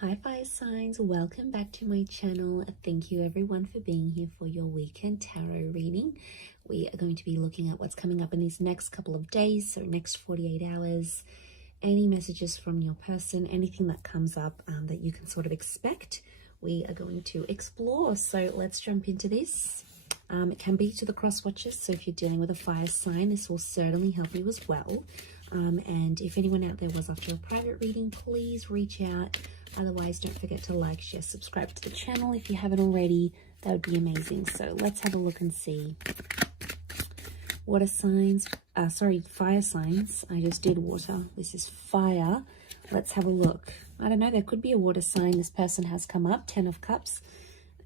Hi fire signs, welcome back to my channel. Thank you everyone for being here for your weekend tarot reading. We are going to be looking at what's coming up in these next couple of days, so next 48 hours. Any messages from your person, anything that comes up that you can sort of expect, we are going to explore. So let's jump into this. It can be to the cross watchers, so if you're dealing with a fire sign, this will certainly help you as well. And if anyone out there was after a private reading, please reach out. Otherwise, don't forget to like, share, subscribe to the channel if you haven't already. That would be amazing. So let's have a look and see. Water signs, fire signs. I just did water. This is fire. Let's have a look. I don't know, there could be a water sign. This person has come up, 10 of Cups.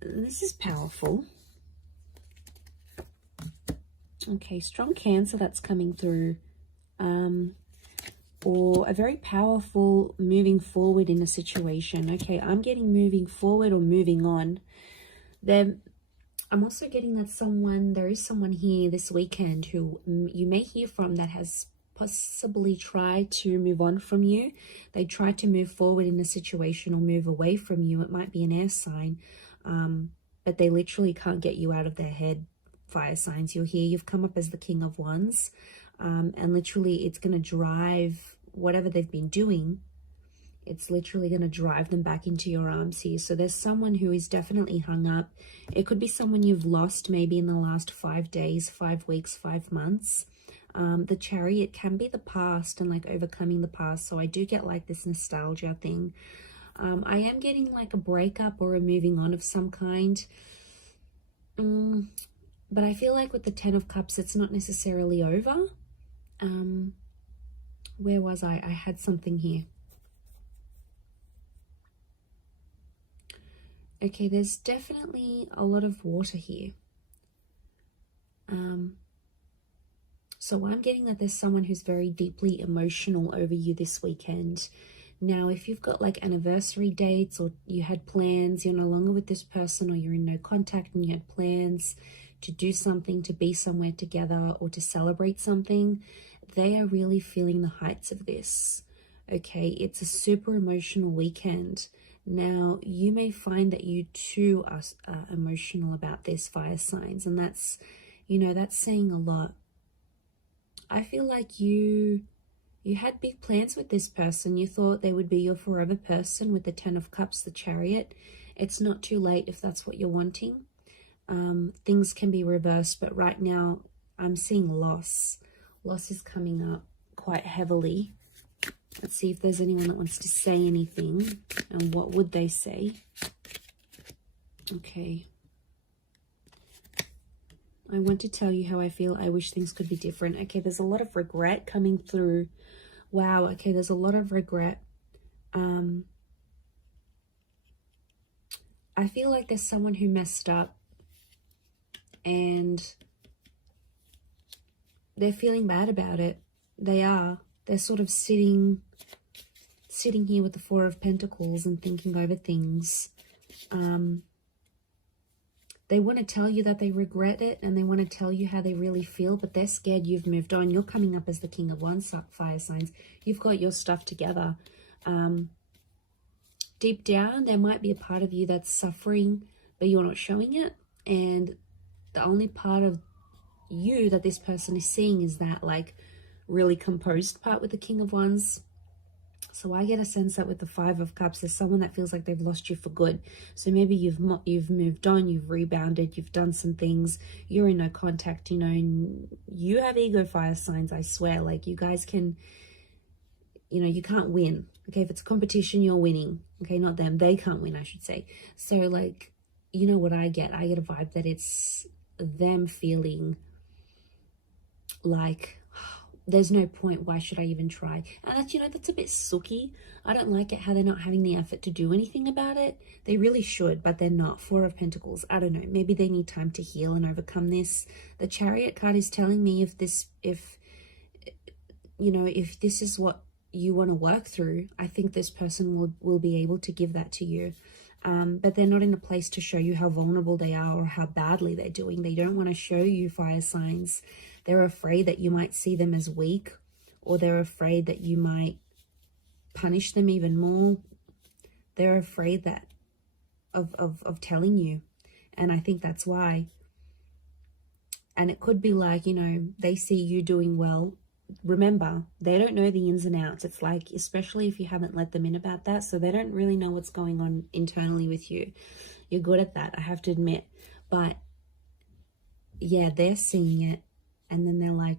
This is powerful. Okay, strong Cancer that's coming through. Or a very powerful moving forward in a situation. Okay, I'm getting moving forward or moving on. Then I'm also getting that there is someone here this weekend who you may hear from that has possibly tried to move on from you. They tried to move forward in a situation or move away from you. It might be an air sign, but they literally can't get you out of their head. Fire signs, you're here, you've come up as the King of Wands. And literally it's going to drive whatever they've been doing. It's literally going to drive them back into your arms here. So there's someone who is definitely hung up. It could be someone you've lost maybe in the last 5 days, 5 weeks, 5 months. The Chariot can be the past and like overcoming the past. So I do get like this nostalgia thing. I am getting like a breakup or a moving on of some kind. But I feel like with the 10 of Cups, it's not necessarily over. Where was I? I had something here. Okay, there's definitely a lot of water here. So I'm getting that there's someone who's very deeply emotional over you this weekend. Now, if you've got like anniversary dates or you had plans, you're no longer with this person, or you're in no contact and you had plans to do something, to be somewhere together, or to celebrate something, they are really feeling the heights of this. Okay, it's a super emotional weekend. Now, you may find that you too are emotional about this, fire signs, and that's, you know, that's saying a lot. I feel like you had big plans with this person. You thought they would be your forever person with the 10 of Cups, the Chariot. It's not too late if that's what you're wanting. Things can be reversed, but right now I'm seeing loss. Loss is coming up quite heavily. Let's see if there's anyone that wants to say anything, and what would they say? Okay. I want to tell you how I feel. I wish things could be different. Okay, there's a lot of regret coming through. Wow, okay, there's a lot of regret. I feel like there's someone who messed up and they're feeling bad about it. They are. They're sort of sitting here with the 4 of Pentacles and thinking over things. They want to tell you that they regret it and they want to tell you how they really feel, but they're scared you've moved on. You're coming up as the King of Wands, fire signs. You've got your stuff together. Deep down, there might be a part of you that's suffering, but you're not showing it. And the only part of you that this person is seeing is that like really composed part with the King of Wands. So I get a sense that with the 5 of Cups, there's someone that feels like they've lost you for good. So maybe you've moved on, you've rebounded, you've done some things, you're in no contact, you know, and you have ego, fire signs, I swear. Like you guys can, you know, you can't win. Okay, if it's a competition, you're winning. Okay, not them. They can't win, I should say. So like, you know what I get? I get a vibe that it's them feeling like there's no point, why should I even try? And that's, you know, that's a bit sooky. I don't like it how they're not having the effort to do anything about it. They really should, but they're not. 4 of Pentacles, I don't know, maybe they need time to heal and overcome this. The Chariot card is telling me if this is what you want to work through, I think this person will be able to give that to you. But they're not in a place to show you how vulnerable they are or how badly they're doing. They don't want to show you, fire signs. They're afraid that you might see them as weak, or they're afraid that you might punish them even more. They're afraid that of telling you. And I think that's why. And it could be like, you know, they see you doing well. Remember, they don't know the ins and outs. It's like, especially if you haven't let them in about that, so they don't really know what's going on internally with you. You're good at that, I have to admit. But yeah, they're seeing it, and then they're like,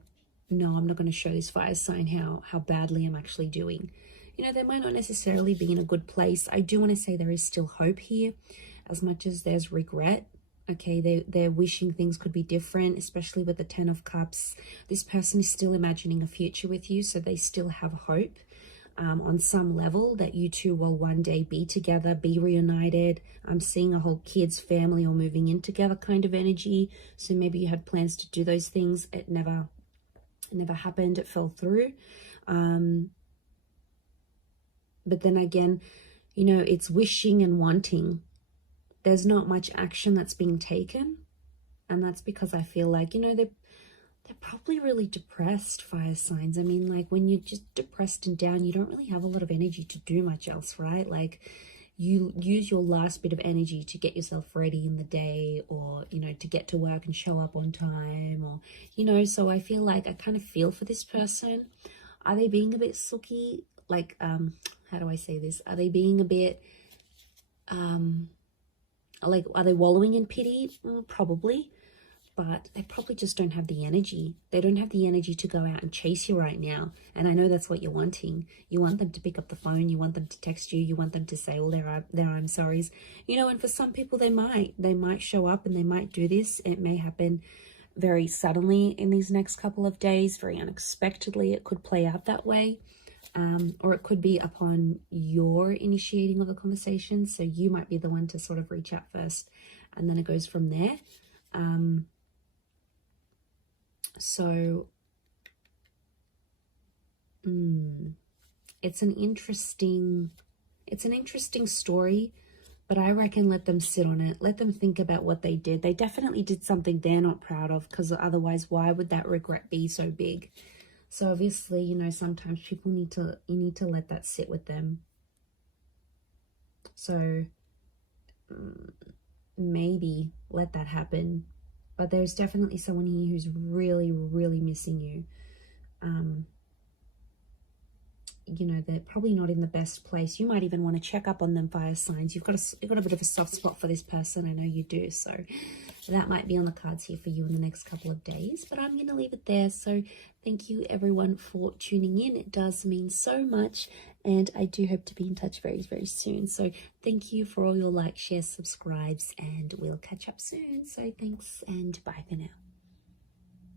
no, I'm not going to show this fire sign how badly I'm actually doing. You know, they might not necessarily be in a good place. I do want to say there is still hope here, as much as there's regret. Okay, they're wishing things could be different, especially with the 10 of Cups. This person is still imagining a future with you, so they still have hope on some level that you two will one day be together, be reunited. I'm seeing a whole kids, family, or moving in together kind of energy. So maybe you had plans to do those things. It never happened. It fell through. But then again, you know, it's wishing and wanting. There's not much action that's being taken, and that's because I feel like, you know, they're probably really depressed, fire signs. I mean, like, when you're just depressed and down, you don't really have a lot of energy to do much else, right? Like, you use your last bit of energy to get yourself ready in the day, or, you know, to get to work and show up on time, or, you know. So I feel like I kind of feel for this person. Are they being a bit sooky? Like, how do I say this? Are they being a bit like, are they wallowing in pity? Probably, but they probably just don't have the energy. They don't have the energy to go out and chase you right now. And I know that's what you're wanting. You want them to pick up the phone. You want them to text you. You want them to say all their I'm sorries. You know, and for some people, they might show up and they might do this. It may happen very suddenly in these next couple of days, very unexpectedly. It could play out that way. Or it could be upon your initiating of the conversation. So you might be the one to sort of reach out first, and then it goes from there. It's an interesting story, but I reckon let them sit on it. Let them think about what they did. They definitely did something they're not proud of, because otherwise, why would that regret be so big? So obviously, you know, sometimes people need to let that sit with them. So maybe let that happen. But there's definitely someone here who's really, really missing you. You know, they're probably not in the best place. You might even want to check up on them, fire signs. You've got a bit of a soft spot for this person. I know you do. So that might be on the cards here for you in the next couple of days. But I'm going to leave it there. So thank you, everyone, for tuning in. It does mean so much. And I do hope to be in touch very, very soon. So thank you for all your likes, shares, subscribes. And we'll catch up soon. So thanks, and bye for now.